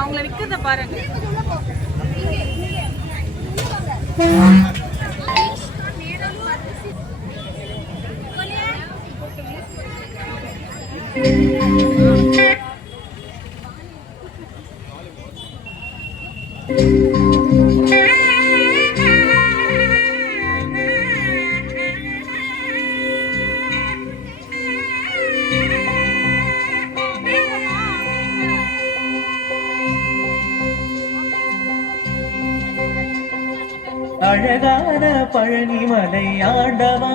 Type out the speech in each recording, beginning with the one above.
அவங்கள விற்கிறத பாருங்க Thank you. அழகான பழனிமலை ஆண்டவா.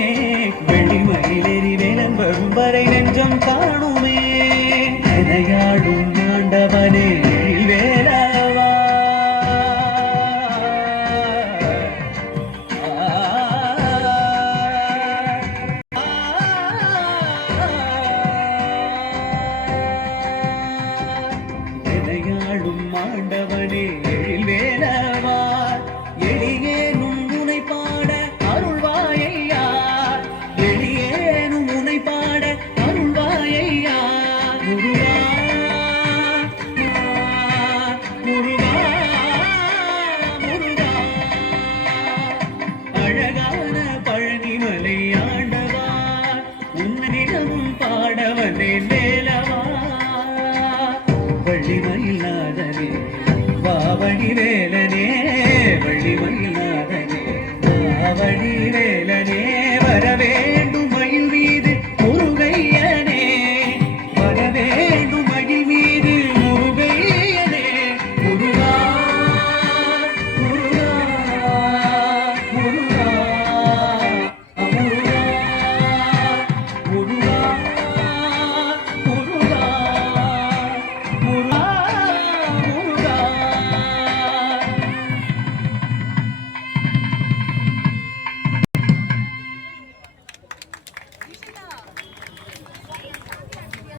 ஆளும் ஆண்டவனே எழில் வேலவா எளியே മേലനേ